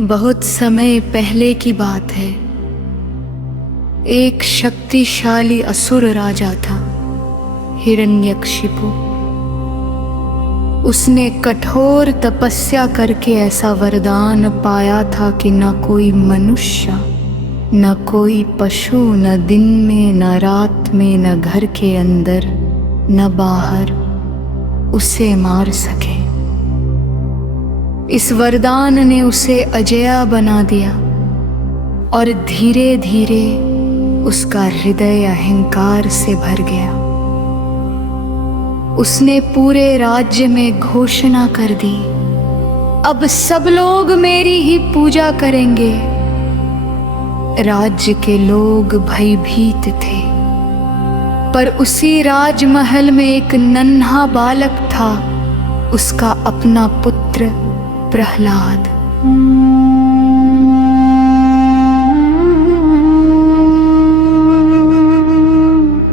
बहुत समय पहले की बात है। एक शक्तिशाली असुर राजा था, हिरण्यकशिपु। उसने कठोर तपस्या करके ऐसा वरदान पाया था कि न कोई मनुष्य, न कोई पशु, न दिन में न रात में, न घर के अंदर न बाहर उसे मार सके। इस वरदान ने उसे अजेय बना दिया और धीरे धीरे उसका हृदय अहंकार से भर गया। उसने पूरे राज्य में घोषणा कर दी, अब सब लोग मेरी ही पूजा करेंगे। राज्य के लोग भयभीत थे, पर उसी राजमहल में एक नन्हा बालक था, उसका अपना पुत्र प्रहलाद।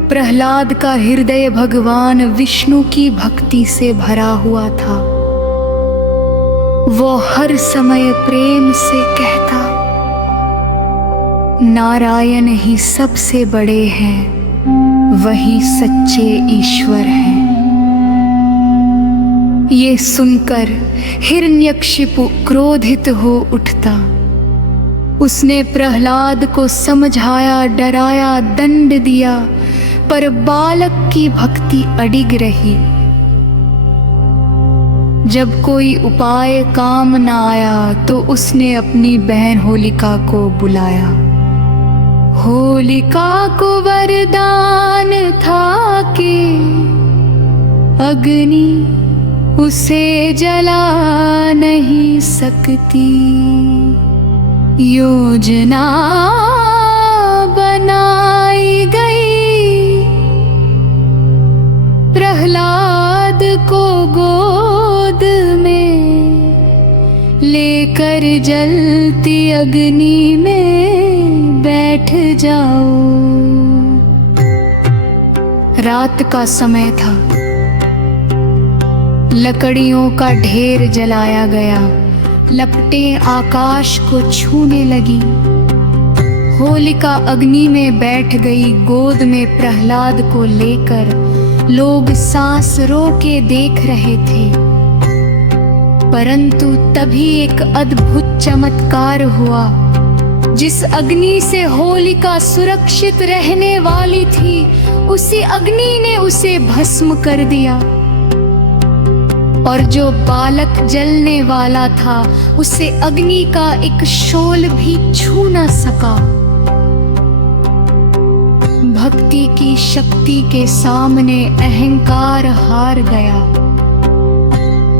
प्रहलाद का हृदय भगवान विष्णु की भक्ति से भरा हुआ था। वो हर समय प्रेम से कहता, नारायण ही सबसे बड़े हैं, वही सच्चे ईश्वर हैं। ये सुनकर हिरण्यकशिपु क्रोधित हो उठता। उसने प्रहलाद को समझाया, डराया, दंड दिया, पर बालक की भक्ति अडिग रही। जब कोई उपाय काम न आया तो उसने अपनी बहन होलिका को बुलाया। होलिका को वरदान था कि अग्नि उसे जला नहीं सकती। योजना बनाई गई, प्रहलाद को गोद में लेकर जलती अग्नि में बैठ जाओ। रात का समय था, लकड़ियों का ढेर जलाया गया, लपटें आकाश को छूने लगी। होलिका अग्नि में बैठ गई, गोद में प्रहलाद को लेकर लोग सांस रोके देख रहे थे। परंतु तभी एक अद्भुत चमत्कार हुआ। जिस अग्नि से होलिका सुरक्षित रहने वाली थी, उसी अग्नि ने उसे भस्म कर दिया। और जो बालक जलने वाला था, उसे अग्नि का एक शोल भी छू न सका। भक्ति की शक्ति के सामने अहंकार हार गया।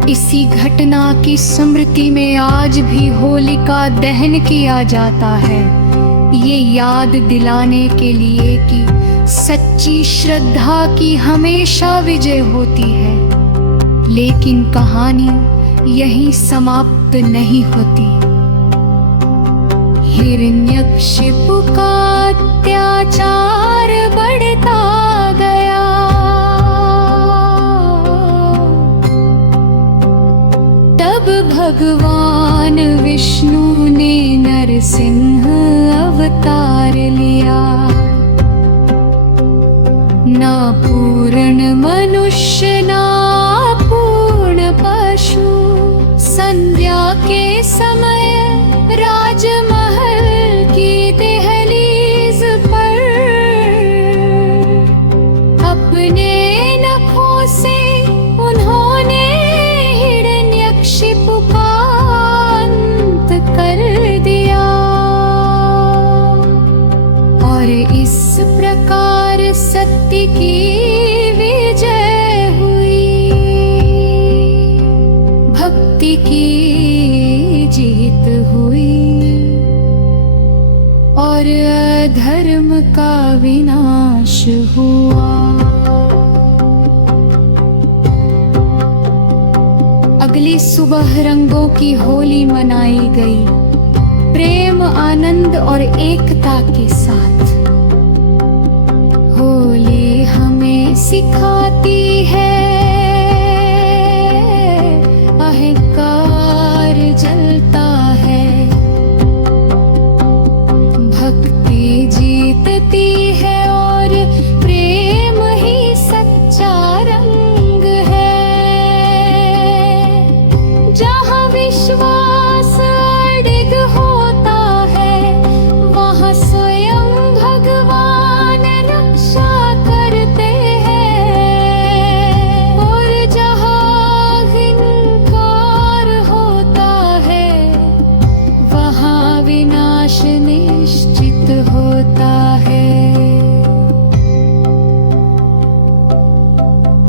इसी घटना की स्मृति में आज भी होलिका दहन किया जाता है, ये याद दिलाने के लिए कि सच्ची श्रद्धा की हमेशा विजय होती है। लेकिन कहानी यहीं समाप्त नहीं होती। हिरण्यकशिपु का अत्याचार बढ़ता गया। तब भगवान विष्णु ने नरसिंह अवतार लिया। ना पूर्ण मनुष्य ना पूर्ण पशु, संध्या के समय राजमहल की दहलीज पर अपने नखों से उन्होंने हिरण्यकशिपु का अंत कर दिया। और इस प्रकार सत्य की विजय हुई, भक्ति की जीत हुई और अधर्म का विनाश हुआ। अगली सुबह रंगों की होली मनाई गई, प्रेम, आनंद और एकता के साथ। होली हमें सिखाती